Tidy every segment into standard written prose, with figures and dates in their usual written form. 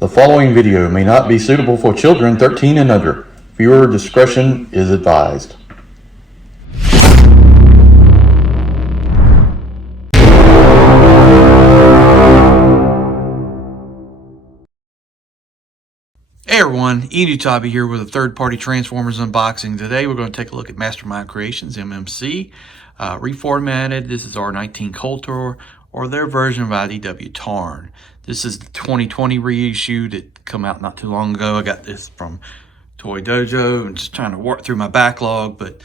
The following video may not be suitable for children 13 and under. Viewer discretion is advised. Hey everyone, Enewtabie here with a third-party Transformers unboxing. Today we're going to take a look at Mastermind Creations, MMC, reformatted. This is R-19 Kultur, or their version of IDW Tarn. This is the 2020 reissue that come out not too long ago. I got this from Toy Dojo. I'm just trying to work through my backlog, but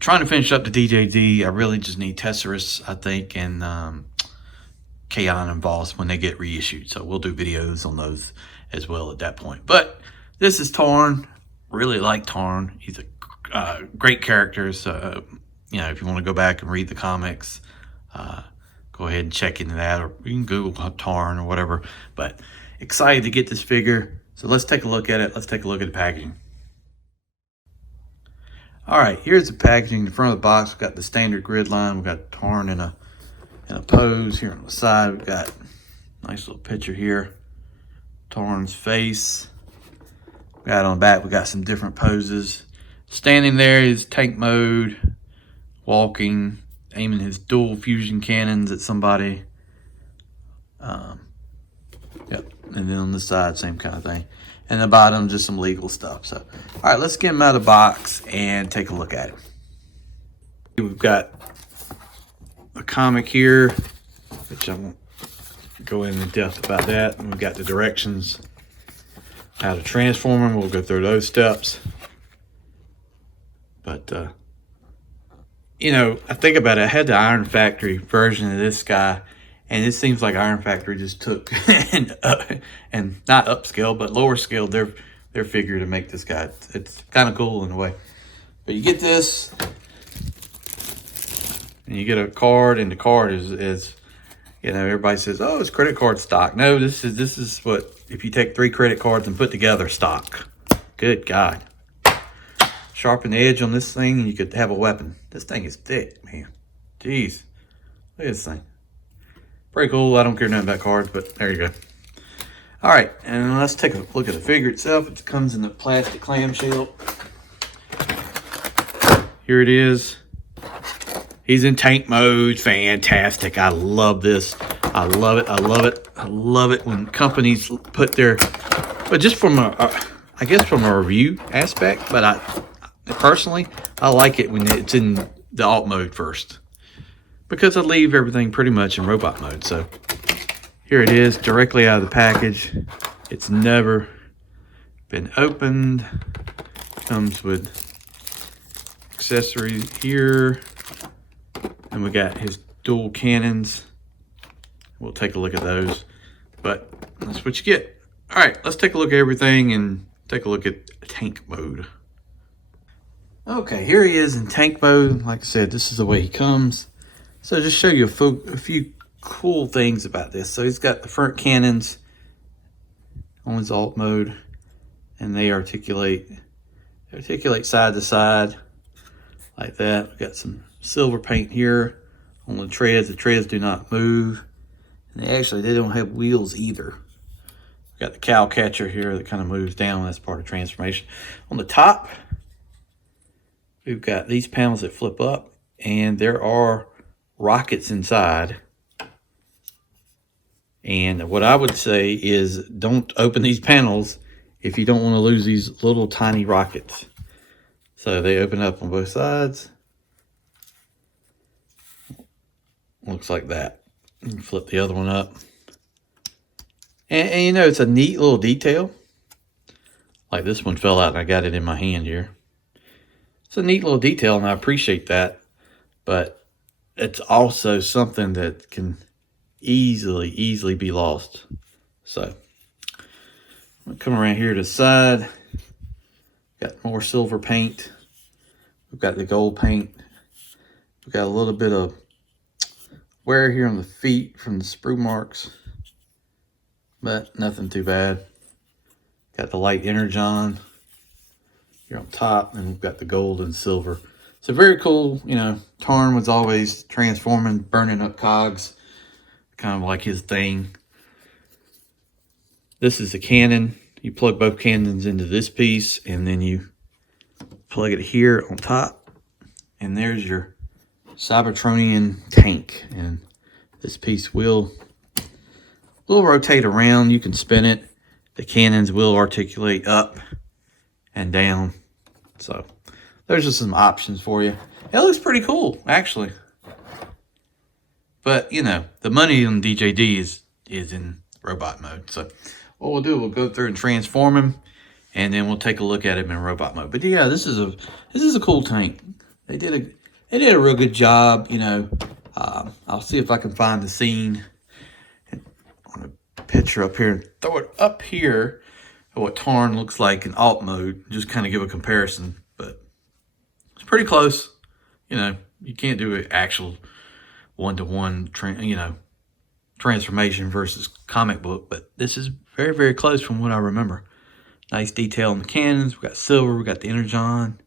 trying to finish up the DJD. I really just need Tesserus, I think, and Kaon and Voss when they get reissued. So we'll do videos on those as well at that point. But this is Tarn. Really like Tarn. He's a great character. So, you know, if you want to go back and read the comics, go ahead and check into that, or you can Google Tarn or whatever. But excited to get this figure. So let's take a look at it. Let's take a look at the packaging. All right, here's the packaging. In the front of the box, we've got the standard grid line. We've got Tarn in a pose. Here on the side, we've got a nice little picture here. Tarn's face. We got on the back, we got some different poses. Standing there is tank mode, walking, aiming his dual fusion cannons at somebody. Yep, and then on the side, same kind of thing. And the bottom, just some legal stuff. So, all right, let's get him out of the box and take a look at it. We've got a comic here, which I won't go into depth about that. And we've got the directions how to transform them. We'll go through those steps. But you know, I think about it, I had the Iron Factory version of this guy, and it seems like Iron Factory just took and not upscale but lower scaled their figure to make this guy. It's kind of cool in a way. But you get this and you get a card, and the card is you know, everybody says, oh, it's credit card stock. No, this is what, if you take 3 credit cards and put together, stock. Good God. Sharpen the edge on this thing and you could have a weapon. This thing is thick, man. Jeez. Look at this thing. Pretty cool. I don't care nothing about cards, but there you go. All right, and let's take a look at the figure itself. It comes in the plastic clamshell. Here it is. He's in tank mode. Fantastic. I love this. I love it. I love it. I love it when companies put their, but just from I guess from a review aspect, but I personally, I like it when it's in the alt mode first, because I leave everything pretty much in robot mode. So here it is, directly out of the package. It's never been opened. Comes with accessories here. And we got his dual cannons. We'll take a look at those, but that's what you get. All right, let's take a look at everything and take a look at tank mode. Okay, here he is in tank mode. Like I said, this is the way he comes. So just show you a few cool things about this. So he's got the front cannons on his alt mode, and they articulate side to side like that. We've got some silver paint here on the treads. The treads do not move, and they don't have wheels either. We've got the cow catcher here that kind of moves down. That's part of transformation. On the top, we've got these panels that flip up, and there are rockets inside. And what I would say is, don't open these panels if you don't want to lose these little tiny rockets. So they open up on both sides. Looks like that. And flip the other one up. And you know, it's a neat little detail. Like this one fell out and I got it in my hand here. It's a neat little detail and I appreciate that. But it's also something that can easily be lost. So I'm gonna come around here to the side. Got more silver paint. We've got the gold paint. We've got a little bit of wear here on the feet from the sprue marks, but nothing too bad. Got the light energon here on top, and we've got the gold and silver. So very cool. You know, Tarn was always transforming, burning up cogs, kind of like his thing. this is the cannon. You plug both cannons into this piece, and then you plug it here on top, and there's your Cybertronian tank. And this piece will rotate around. You can spin it. The cannons will articulate up and down. So there's just some options for you. It looks pretty cool, actually. But, you know, the money on DJD is in robot mode. So what we'll do, we'll go through and transform him, and then we'll take a look at him in robot mode. But yeah, this is a cool tank. They did a real good job. You know, I'll see if I can find the scene on a picture up here and throw it up here of what Tarn looks like in alt mode. Just kind of give a comparison, but it's pretty close. You know, you can't do an actual one-to-one, transformation versus comic book, but this is very, very close from what I remember. Nice detail on the cannons. We got silver. We got the energon.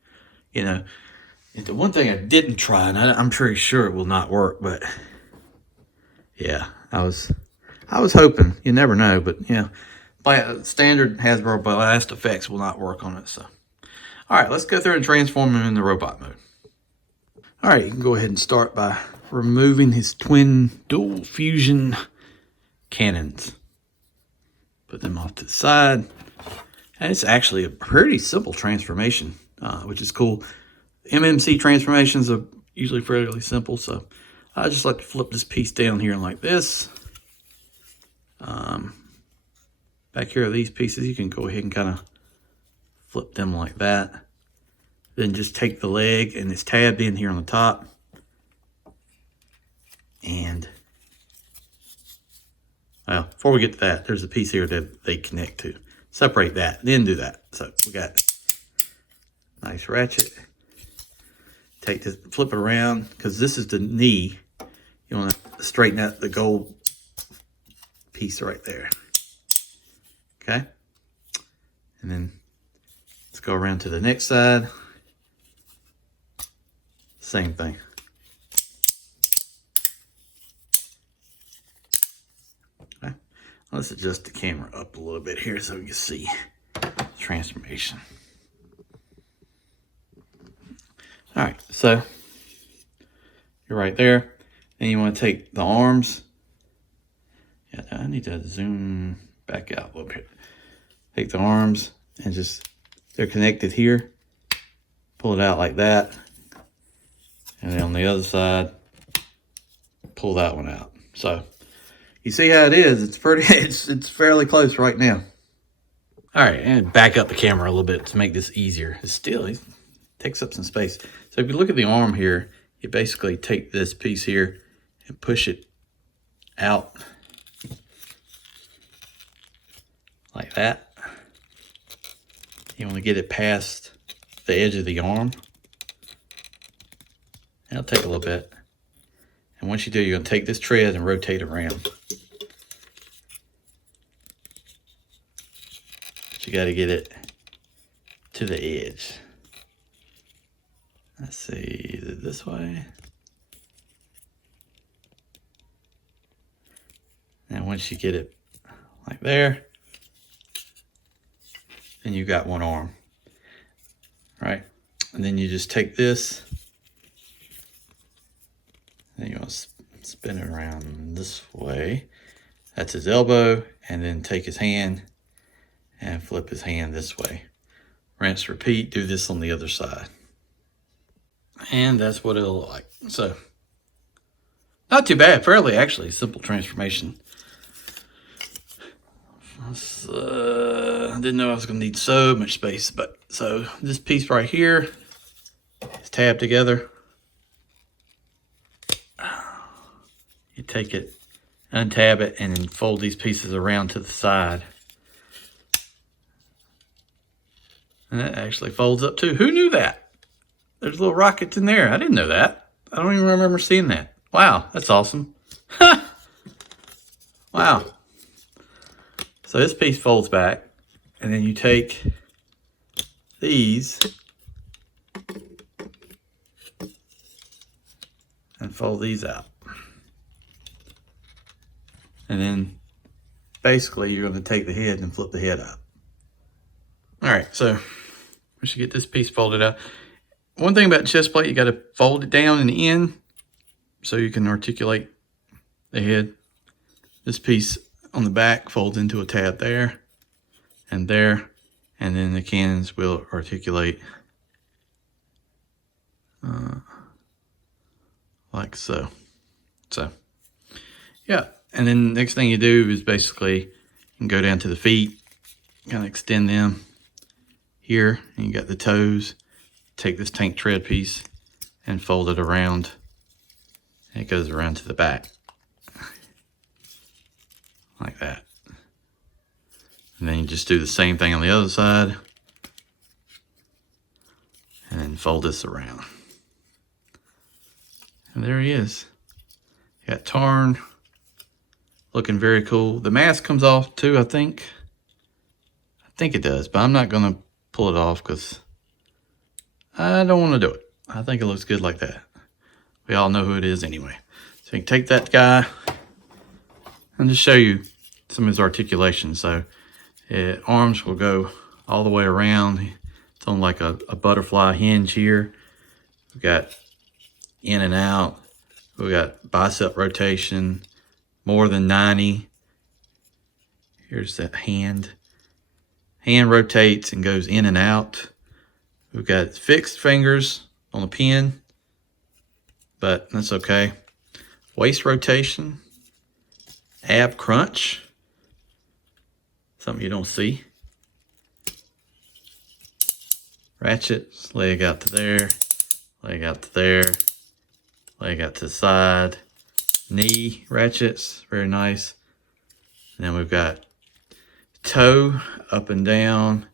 You know, and the one thing I didn't try, and I'm pretty sure it will not work, but yeah, I was hoping. You never know, but yeah, standard Hasbro blast effects will not work on it. So, all right, let's go through and transform him into robot mode. All right, you can go ahead and start by removing his twin dual fusion cannons. Put them off to the side. And it's actually a pretty simple transformation, which is cool. MMC transformations are usually fairly simple, so I just like to flip this piece down here like this. Back here are these pieces. You can go ahead and kind of flip them like that. Then just take the leg, and it's tabbed in here on the top. And, well, before we get to that, there's a piece here that they connect to. Separate that, then do that. So we got nice ratchet. Take this, flip it around, because this is the knee. You want to straighten out the gold piece right there. Okay? And then let's go around to the next side. Same thing. Okay. Let's adjust the camera up a little bit here so we can see the transformation. All right, so you're right there. Then you want to take the arms. Yeah, I need to zoom back out a little bit. Take the arms and just, they're connected here. Pull it out like that. And then on the other side, pull that one out. So you see how it is. It's pretty, it's fairly close right now. All right, and back up the camera a little bit to make this easier. It still takes up some space. So if you look at the arm here, you basically take this piece here and push it out like that. You want to get it past the edge of the arm. It'll take a little bit. And once you do, you're going to take this tread and rotate around. But you got to get it to the edge. Let's see, is it this way? And once you get it like there, then you got one arm, right? And then you just take this, and you want to spin it around this way. That's his elbow, and then take his hand and flip his hand this way. Rinse, repeat, do this on the other side. And that's what it'll look like. So, not too bad. Fairly, actually, simple transformation. I didn't know I was going to need so much space. But, so, this piece right here is tabbed together. You take it, untab it, and then fold these pieces around to the side. And that actually folds up too. Who knew that? There's little rockets in there. I didn't know that. I don't even remember seeing that. Wow, that's awesome. Wow. So this piece folds back, and then you take these and fold these out. And then basically you're going to take the head and flip the head out. All right, so we should get this piece folded out. One thing about the chest plate, you got to fold it down in the end so you can articulate the head. This piece on the back folds into a tab there, and then the cannons will articulate like so. So, yeah. And then the next thing you do is basically you can go down to the feet, kind of extend them here, and you got the toes. Take this tank tread piece and fold it around. And it goes around to the back. Like that. And then you just do the same thing on the other side. And then fold this around. And there he is. You got Tarn. Looking very cool. The mask comes off too, I think. I think it does, but I'm not going to pull it off because I don't want to do it. I think it looks good like that. We all know who it is anyway. So you can take that guy and just show you some of his articulation. So arms will go all the way around. It's on like a butterfly hinge here. We've got in and out. We've got bicep rotation, more than 90. Here's that hand. Hand rotates and goes in and out. We've got fixed fingers on the pin, but that's okay. Waist rotation, ab crunch, something you don't see. Ratchets, leg out to there, leg out to there, leg out to the side. Knee ratchets, very nice. And then we've got toe up and down,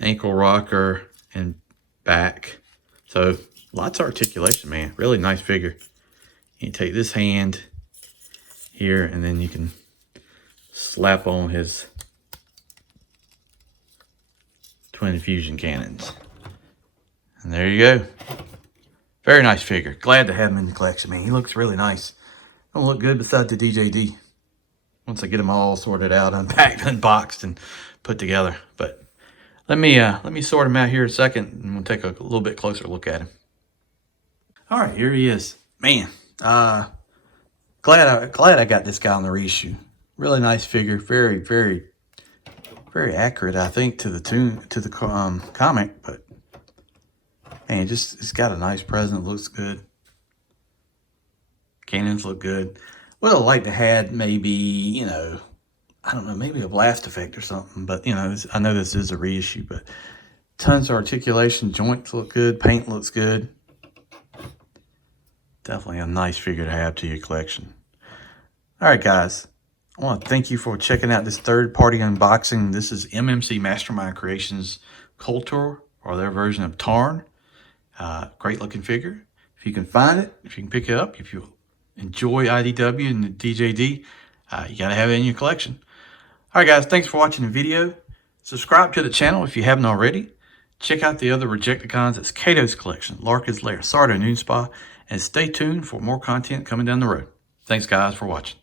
ankle rocker, and back. So lots of articulation, man. Really nice figure. You take this hand here, and then you can slap on his twin fusion cannons. And there you go. Very nice figure. Glad to have him in the collection, man. He looks really nice. Don't look good beside the DJD. Once I get them all sorted out, unpacked, unboxed, and put together. But let me sort him out here in a second, and we'll take a little bit closer look at him. All right, here he is. Man, glad I got this guy on the Reissue. Really nice figure. Very, very, very accurate, I think, to the comic. But man, it's got a nice present. Looks good. Cannons look good. What I'd like to have maybe, you know, I don't know, maybe a blast effect or something. But, you know, I know this is a reissue, but tons of articulation. Joints look good. Paint looks good. Definitely a nice figure to have to your collection. All right, guys. I want to thank you for checking out this third-party unboxing. This is MMC Mastermind Creations Kultur, or their version of Tarn. Great-looking figure. If you can find it, if you can pick it up, if you enjoy IDW and the DJD, you got to have it in your collection. All right, guys. Thanks for watching the video. Subscribe to the channel if you haven't already. Check out the other Rejecticons. It's Kato's collection, Larkin's Lair, Sardo Noon Spa, and stay tuned for more content coming down the road. Thanks, guys, for watching.